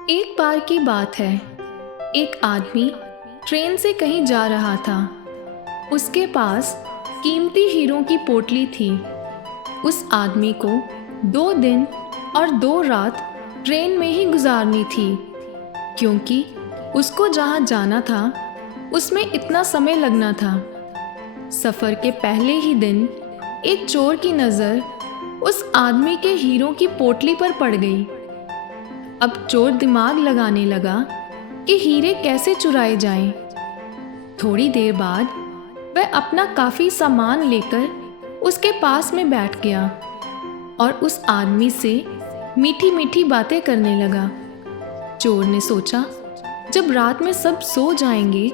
एक बार की बात है। एक आदमी ट्रेन से कहीं जा रहा था। उसके पास कीमती हीरों की पोटली थी। उस आदमी को 2 दिन और 2 रात ट्रेन में ही गुजारनी थी, क्योंकि उसको जहाँ जाना था उसमें इतना समय लगना था। सफ़र के पहले ही दिन एक चोर की नज़र उस आदमी के हीरों की पोटली पर पड़ गई। अब चोर दिमाग लगाने लगा कि हीरे कैसे चुराए जाएं। थोड़ी देर बाद वह अपना काफ़ी सामान लेकर उसके पास में बैठ गया और उस आदमी से मीठी मीठी बातें करने लगा। चोर ने सोचा, जब रात में सब सो जाएंगे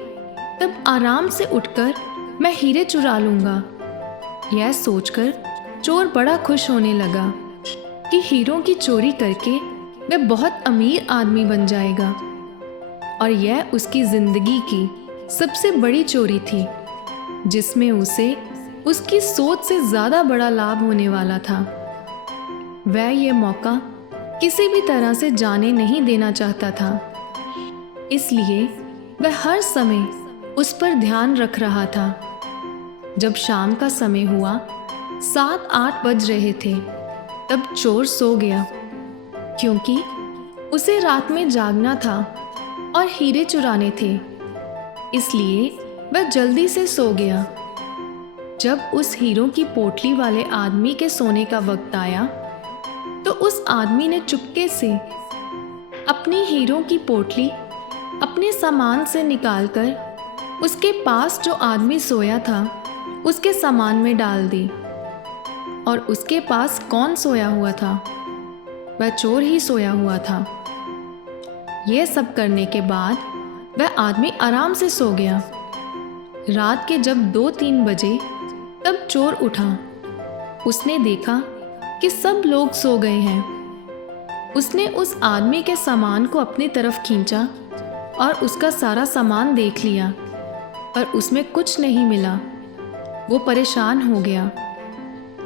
तब आराम से उठकर मैं हीरे चुरा लूँगा। यह सोचकर चोर बड़ा खुश होने लगा कि हीरों की चोरी करके वह बहुत अमीर आदमी बन जाएगा, और यह उसकी ज़िंदगी की सबसे बड़ी चोरी थी, जिसमें उसे उसकी सोच से ज़्यादा बड़ा लाभ होने वाला था। वह यह मौका किसी भी तरह से जाने नहीं देना चाहता था, इसलिए वह हर समय उस पर ध्यान रख रहा था। जब शाम का समय हुआ, 7-8 बज रहे थे, तब चोर सो गया, क्योंकि उसे रात में जागना था और हीरे चुराने थे, इसलिए वह जल्दी से सो गया। जब उस हीरों की पोटली वाले आदमी के सोने का वक्त आया, तो उस आदमी ने चुपके से अपनी हीरों की पोटली अपने सामान से निकालकर उसके पास जो आदमी सोया था उसके सामान में डाल दी। और उसके पास कौन सोया हुआ था? वह चोर ही सोया हुआ था। यह सब करने के बाद वह आदमी आराम से सो गया। रात के जब 2-3 बजे तब चोर उठा। उसने देखा कि सब लोग सो गए हैं। उसने उस आदमी के सामान को अपनी तरफ खींचा और उसका सारा सामान देख लिया, पर उसमें कुछ नहीं मिला। वो परेशान हो गया।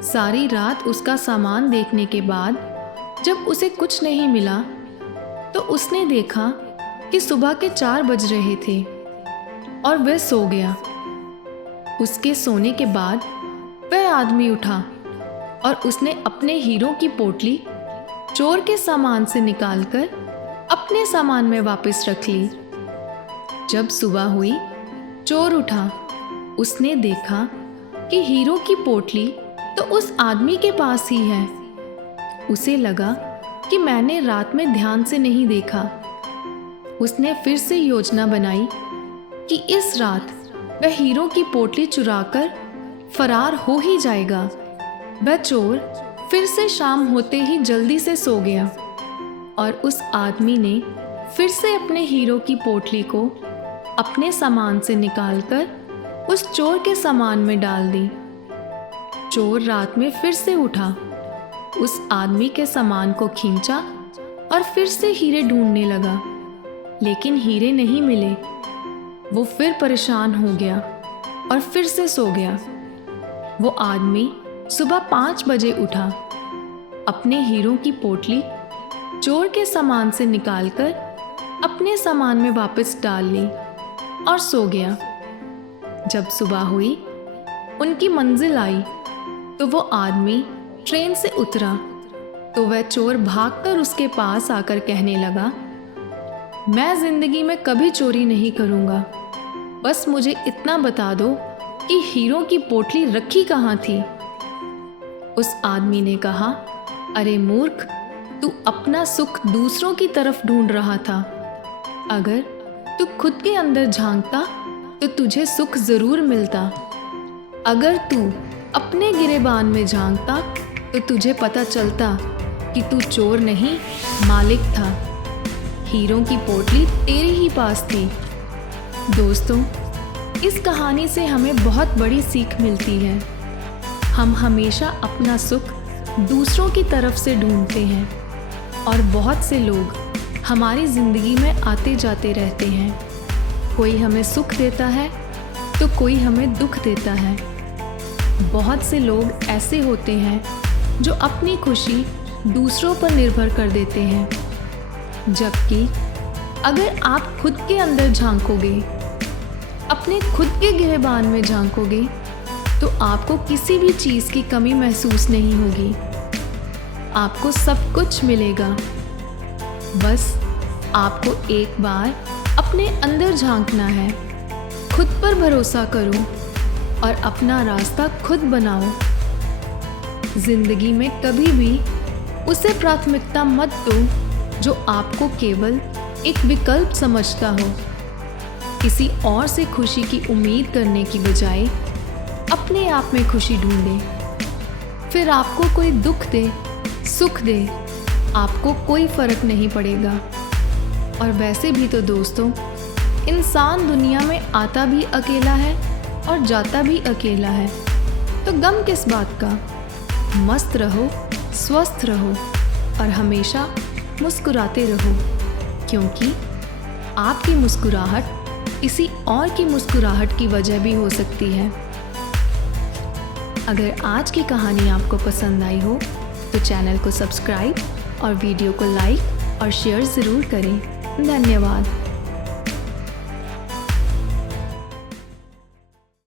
सारी रात उसका सामान देखने के बाद जब उसे कुछ नहीं मिला, तो उसने देखा कि सुबह के 4 बज रहे थे और वह सो गया। उसके सोने के बाद वह आदमी उठा और उसने अपने हीरों की पोटली चोर के सामान से निकालकर अपने सामान में वापस रख ली। जब सुबह हुई, चोर उठा। उसने देखा कि हीरों की पोटली तो उस आदमी के पास ही है। उसे लगा कि मैंने रात में ध्यान से नहीं देखा। उसने फिर से योजना बनाई कि इस रात वह हीरों की पोटली चुराकर फरार हो ही जाएगा। वह चोर फिर से शाम होते ही जल्दी से सो गया और उस आदमी ने फिर से अपने हीरो की पोटली को अपने सामान से निकालकर उस चोर के सामान में डाल दी। चोर रात में फिर से उठा, उस आदमी के सामान को खींचा और फिर से हीरे ढूंढने लगा, लेकिन हीरे नहीं मिले। वो फिर परेशान हो गया और फिर से सो गया। वो आदमी सुबह 5 बजे उठा, अपने हीरों की पोटली चोर के सामान से निकालकर अपने सामान में वापस डाल ली और सो गया। जब सुबह हुई, उनकी मंजिल आई, तो वो आदमी ट्रेन से उतरा तो वह चोर भागकर उसके पास आकर कहने लगा, मैं जिंदगी में कभी चोरी नहीं करूँगा, बस मुझे इतना बता दो कि हीरों की पोटली रखी कहाँ थी। उस आदमी ने कहा, अरे मूर्ख, तू अपना सुख दूसरों की तरफ ढूंढ रहा था। अगर तू खुद के अंदर झांकता तो तुझे सुख जरूर मिलता। अगर तू अपने गिरेबान में झांकता तो तुझे पता चलता कि तू चोर नहीं, मालिक था। हीरों की पोटली तेरे ही पास थी। दोस्तों, इस कहानी से हमें बहुत बड़ी सीख मिलती है। हम हमेशा अपना सुख दूसरों की तरफ से ढूंढते हैं, और बहुत से लोग हमारी ज़िंदगी में आते जाते रहते हैं। कोई हमें सुख देता है तो कोई हमें दुख देता है। बहुत से लोग ऐसे होते हैं जो अपनी खुशी दूसरों पर निर्भर कर देते हैं। जबकि अगर आप खुद के अंदर झांकोगे, अपने खुद के गिरेबान में झांकोगे, तो आपको किसी भी चीज़ की कमी महसूस नहीं होगी। आपको सब कुछ मिलेगा। बस आपको एक बार अपने अंदर झांकना है, खुद पर भरोसा करो और अपना रास्ता खुद बनाओ। जिंदगी में कभी भी उसे प्राथमिकता मत दो जो आपको केवल एक विकल्प समझता हो। किसी और से खुशी की उम्मीद करने की बजाय अपने आप में खुशी ढूंढें। फिर आपको कोई दुख दे, सुख दे, आपको कोई फर्क नहीं पड़ेगा। और वैसे भी तो दोस्तों, इंसान दुनिया में आता भी अकेला है और जाता भी अकेला है, तो गम किस बात का। मस्त रहो, स्वस्थ रहो और हमेशा मुस्कुराते रहो, क्योंकि आपकी मुस्कुराहट किसी और की मुस्कुराहट की वजह भी हो सकती है। अगर आज की कहानी आपको पसंद आई हो तो चैनल को सब्सक्राइब और वीडियो को लाइक और शेयर ज़रूर करें। धन्यवाद।